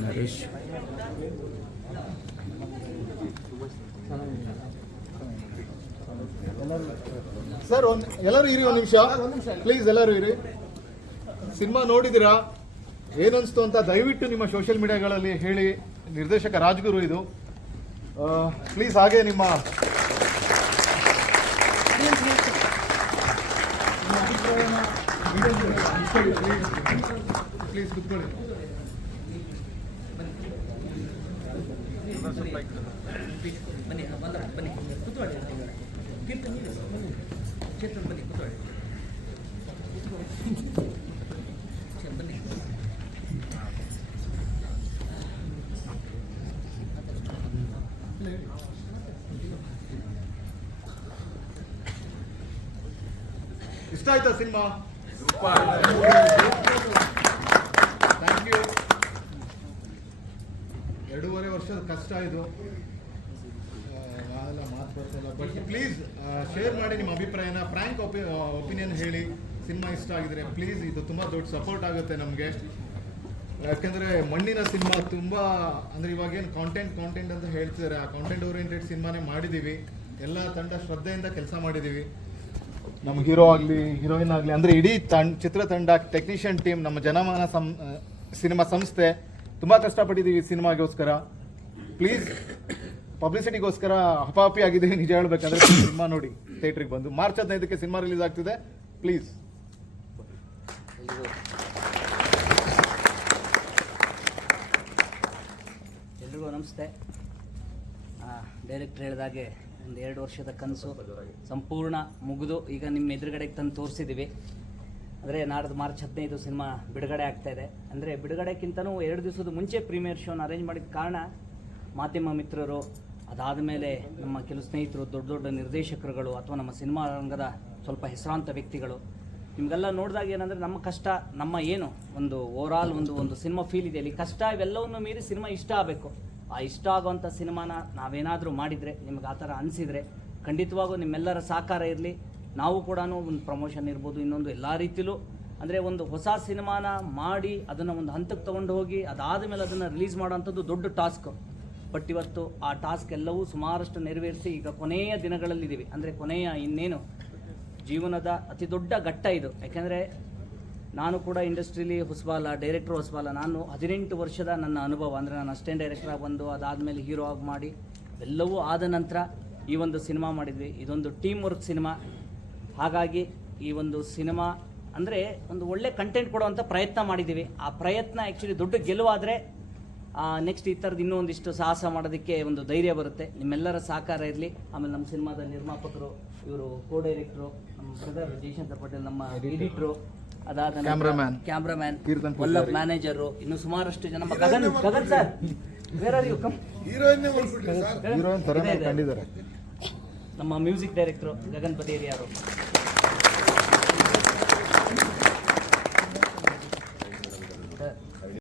Naresh sir ಒಂದ್ ಎಲ್ಲರೂ ಇರಿ ಒಂದು ನಿಮಿಷ ಪ್ಲೀಸ್ ಎಲ್ಲರೂ ಇರಿ ಸಿನಿಮಾ ನೋಡಿದಿರಾ ಏನನ್ಸ್ತು ಅಂತ ದಯವಿಟ್ಟು ನಿಮ್ಮ ಸೋಷಿಯಲ್ ಮೀಡಿಯಾಗಳಲ್ಲಿ ಹೇಳಿ ನಿರ್ದೇಶಕ ರಾಜ್ಗುರು ಇದು ಪ್ಲೀಸ್ ಹಾಗೆ ನಿಮ್ಮ ಪ್ಲೀಸ್ ಬನ್ನಿ. ಬಂದ ಬನ್ನಿ ಕೂತ್ಕೊಳ್ಳಿ ನೀವು? ಬನ್ನಿ. ಚೇತನ್ ಬನ್ನಿ ಕೂತ್ಕೊಳ್ಳಿ. ಬನ್ನಿ. ಇಷ್ಟ ಆಯ್ತಾ ಸಿನಿಮಾ ಥ್ಯಾಂಕ್ ಯು ವರ್ಷದ ಕಷ್ಟ ಇದು. ನಾವೆಲ್ಲ ಮಾತು ಬರ್ತಿಲ್ಲ ಬಟ್ ಪ್ಲೀಸ್ ಶೇರ್ ಮಾಡಿ ನಿಮ್ಮ ಅಭಿಪ್ರಾಯನ. ಫ್ರ್ಯಾಂಕ್ ಒಪಿ ಒಪಿನಿಯನ್ ಹೇಳಿ. ಸಿನಿಮಾ ಇಷ್ಟ ಆಗಿದ್ರೆ ಪ್ಲೀಸ್ ಇದು ತುಂಬ ದೊಡ್ಡ ಸಪೋರ್ಟ್ ಆಗುತ್ತೆ ನಮಗೆ. ಯಾಕೆಂದರೆ ಮಣ್ಣಿನ ಸಿನಿಮಾ ತುಂಬ, ಅಂದರೆ ಇವಾಗೇನು ಕಾಂಟೆಂಟ್ ಕಾಂಟೆಂಟ್ ಅಂತ ಹೇಳ್ತಿದ್ದಾರೆ ಆ ಕಾಂಟೆಂಟ್ ಓರಿಯೆಂಟೆಡ್ ಸಿನಿಮಾನೇ ಮಾಡಿದ್ದೀವಿ ಎಲ್ಲ ತಂಡ ಶ್ರದ್ಧೆಯಿಂದ ಕೆಲಸ ಮಾಡಿದ್ದೀವಿ ನಮ್ಮ ಹೀರೋ ಆಗಲಿ ಹೀರೋಯಿನ್ ಆಗಲಿ, ಅಂದರೆ ಇಡೀ ತಂಡ ಚಿತ್ರತಂಡ ಟೆಕ್ನಿಷಿಯನ್ ಟೀಮ್ ನಮ್ಮ ಜನಮಾನ ಸಂ ಸಿನಿಮಾ ಸಂಸ್ಥೆ ತುಂಬ ಕಷ್ಟಪಟ್ಟಿದ್ದೀವಿ ಸಿನಿಮಾಗೋಸ್ಕರ. ಪ್ಲೀಸ್ ಪಬ್ಲಿಸಿಟಿಗೋಸ್ಕರ ಹಪಾಪಿ ಆಗಿದೆ ನಿಜ ಹೇಳ್ಬೇಕಂದ್ರೆ ಸಿನಿಮಾ ನೋಡಿ ಥಿಯೇಟ್ರಿಗೆ ಬಂದು. ಮಾರ್ಚ್ ಹದಿನೈದಕ್ಕೆ ಸಿನಿಮಾ ರಿಲೀಸ್ ಆಗ್ತಿದೆ. ಪ್ಲೀಸ್ ಎಲ್ರಿಗೂ ನಮಸ್ತೆ. ಡೈರೆಕ್ಟ್ರ್ ಹೇಳಿದಾಗೆ ಒಂದು ಎರಡು ವರ್ಷದ ಕನಸು ಸಂಪೂರ್ಣ ಮುಗಿದು ಈಗ ನಿಮ್ಮ ಎದುರುಗಡೆಗೆ ತಂದು ತೋರಿಸಿದ್ದೀವಿ. ಅಂದರೆ ನಾಡ್ದು ಮಾರ್ಚ್ ಹದಿನೈದು ಸಿನಿಮಾ ಬಿಡುಗಡೆ ಆಗ್ತಾ ಇದೆ. ಅಂದರೆ ಬಿಡುಗಡೆಗಿಂತನೂ ಎರಡು ದಿವಸದ ಮುಂಚೆ ಪ್ರೀಮಿಯರ್ ಶೋನ ಅರೇಂಜ್ ಮಾಡಿದ ಕಾರಣ ಮಾಧ್ಯಮ ಮಿತ್ರರು, ಅದಾದ ಮೇಲೆ ನಮ್ಮ ಕೆಲವು ಸ್ನೇಹಿತರು, ದೊಡ್ಡ ದೊಡ್ಡ ನಿರ್ದೇಶಕರುಗಳು ಅಥವಾ ನಮ್ಮ ಸಿನಿಮಾ ರಂಗದ ಸ್ವಲ್ಪ ಹೆಸರಾಂತ ವ್ಯಕ್ತಿಗಳು, ನಿಮಗೆಲ್ಲ ನೋಡಿದಾಗ ಏನಂದರೆ ನಮ್ಮ ಕಷ್ಟ, ನಮ್ಮ ಏನು, ಒಂದು ಓವರಾಲ್ ಒಂದು ಒಂದು ಸಿನಿಮಾ ಫೀಲ್ ಇದೆ. ಅಲ್ಲಿ ಕಷ್ಟ ಇವೆಲ್ಲವನ್ನು ಮೀರಿ ಸಿನಿಮಾ ಇಷ್ಟ ಆಗಬೇಕು. ಆ ಇಷ್ಟ ಆಗುವಂಥ ಸಿನಿಮಾನ ನಾವೇನಾದರೂ ಮಾಡಿದರೆ, ನಿಮ್ಗೆ ಆ ಥರ ಅನಿಸಿದರೆ, ಖಂಡಿತವಾಗೂ ನಿಮ್ಮೆಲ್ಲರ ಸಹಕಾರ ಇರಲಿ. ನಾವು ಕೂಡ ಒಂದು ಪ್ರಮೋಷನ್ ಇರ್ಬೋದು, ಇನ್ನೊಂದು ಎಲ್ಲ ರೀತಿಲೂ. ಅಂದರೆ ಒಂದು ಹೊಸ ಸಿನಿಮಾನ ಮಾಡಿ ಅದನ್ನು ಒಂದು ಹಂತಕ್ಕೆ ತೊಗೊಂಡು ಹೋಗಿ, ಅದಾದ ಮೇಲೆ ಅದನ್ನು ರಿಲೀಸ್ ಮಾಡೋವಂಥದ್ದು ದೊಡ್ಡ ಟಾಸ್ಕ್ ಬಟ್ ಇವತ್ತು ಆ ಟಾಸ್ಕ್ ಎಲ್ಲವೂ ಸುಮಾರಷ್ಟು ನೆರವೇರಿಸಿ ಈಗ ಕೊನೆಯ ದಿನಗಳಲ್ಲಿದ್ದೀವಿ. ಅಂದರೆ ಕೊನೆಯ ಇನ್ನೇನು ಜೀವನದ ಅತಿ ದೊಡ್ಡ ಘಟ್ಟ ಇದು. ಯಾಕೆಂದರೆ ನಾನು ಕೂಡ ಇಂಡಸ್ಟ್ರೀಲಿ ಹೊಸಬಾಲ ಡೈರೆಕ್ಟ್ರು ಹೊಸಬಾಲ ನಾನು ಹದಿನೆಂಟು ವರ್ಷದ ನನ್ನ ಅನುಭವ. ಅಂದರೆ ನಾನು ಅಸ್ಟೆಂಟ್ ಡೈರೆಕ್ಟರ್ ಬಂದು ಅದಾದಮೇಲೆ ಹೀರೋ ಆಗಿ ಮಾಡಿ ಎಲ್ಲವೂ ಆದ ನಂತರ ಈ ಒಂದು ಸಿನಿಮಾ ಮಾಡಿದ್ವಿ. ಇದೊಂದು ಟೀಮ್ ವರ್ಕ್ ಸಿನಿಮಾ. ಹಾಗಾಗಿ ಈ ಒಂದು ಸಿನಿಮಾ ಅಂದರೆ ಒಂದು ಒಳ್ಳೆ ಕಂಟೆಂಟ್ ಕೊಡುವಂಥ ಪ್ರಯತ್ನ ಮಾಡಿದ್ದೀವಿ. ಆ ಪ್ರಯತ್ನ ಆ್ಯಕ್ಚುಲಿ ದೊಡ್ಡ ಗೆಲುವಾದರೆ ನೆಕ್ಸ್ಟ್ ಈ ಥರದ್ದು ಇನ್ನೂ ಒಂದಿಷ್ಟು ಸಾಹಸ ಮಾಡೋದಕ್ಕೆ ಒಂದು ಧೈರ್ಯ ಬರುತ್ತೆ. ನಿಮ್ಮೆಲ್ಲರ ಸಹಕಾರ ಇರಲಿ. ಆಮೇಲೆ ನಮ್ಮ ಸಿನಿಮಾದ ನಿರ್ಮಾಪಕರು ಇವರು ಕೋ ಡೈರೆಕ್ಟ್ರು ನಮ್ಮ ಬ್ರದರ್ ಜಯಶಂಕರ್ ಪಟೇಲ್ ನಮ್ಮ ಎಡಿಟ್ರು ಅದಾದ cameraman cameraman Keerthan Vallabh manager ಇನ್ನು ಸುಮಾರಷ್ಟು ಜನ ನಮ್ಮ Gagan Gagan sir where are you come heroine ಥರನೇ ಕಂಡಿದ್ದಾರೆ. ನಮ್ಮ ಮ್ಯೂಸಿಕ್ ಡೈರೆಕ್ಟ್ರು ಗಗನ್ ಬದೇರಿಯಾರು